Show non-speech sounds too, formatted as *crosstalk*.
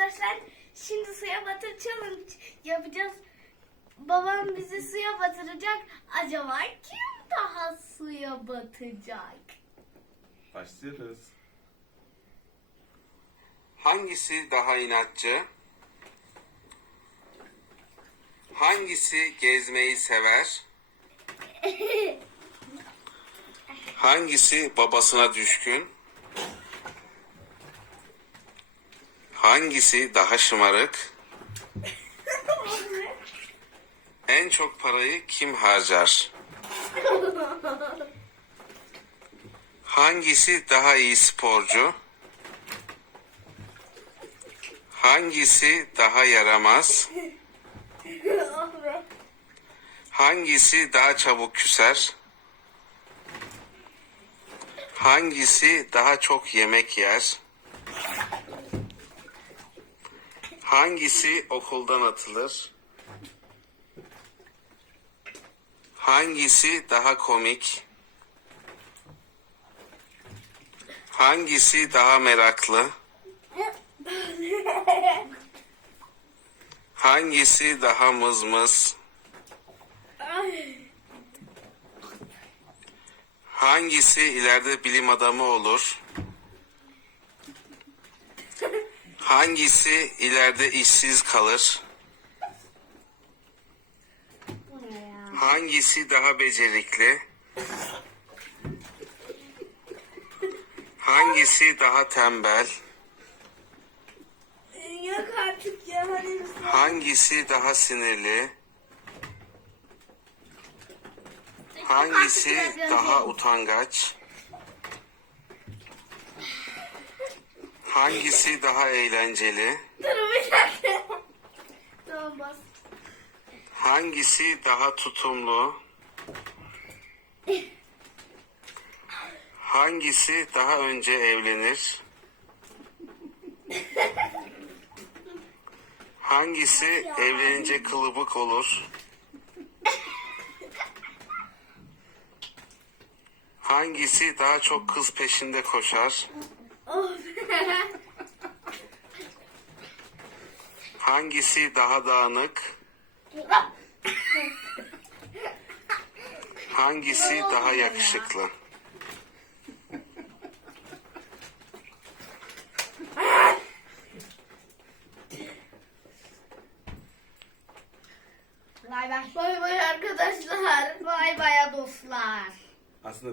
arkadaşlar. Şimdi suya batır challenge yapacağız. Babam bizi suya batıracak. Acaba kim daha suya batacak? Başlıyoruz. Hangisi daha inatçı? Hangisi gezmeyi sever? *laughs* Hangisi babasına düşkün? Hangisi daha şımarık? En çok parayı kim harcar? Hangisi daha iyi sporcu? Hangisi daha yaramaz? Hangisi daha çabuk küser? Hangisi daha çok yemek yer? Hangisi okuldan atılır? Hangisi daha komik? Hangisi daha meraklı? Hangisi daha mızmız? Hangisi ileride bilim adamı olur? Hangisi ileride işsiz kalır? Hangisi daha becerikli? Hangisi daha tembel? Yok artık ya hadi Hangisi daha sinirli? Hangisi daha utangaç? Hangisi daha eğlenceli? Dur bir dakika. Tamam bas. Hangisi daha tutumlu? Hangisi daha önce evlenir? Hangisi evlenince kılıbık olur? Hangisi daha çok kız peşinde koşar? *laughs* Hangisi daha dağınık? Hangisi daha yakışıklı? Bay bay. Bay bay arkadaşlar. Bay bay dostlar. Aslında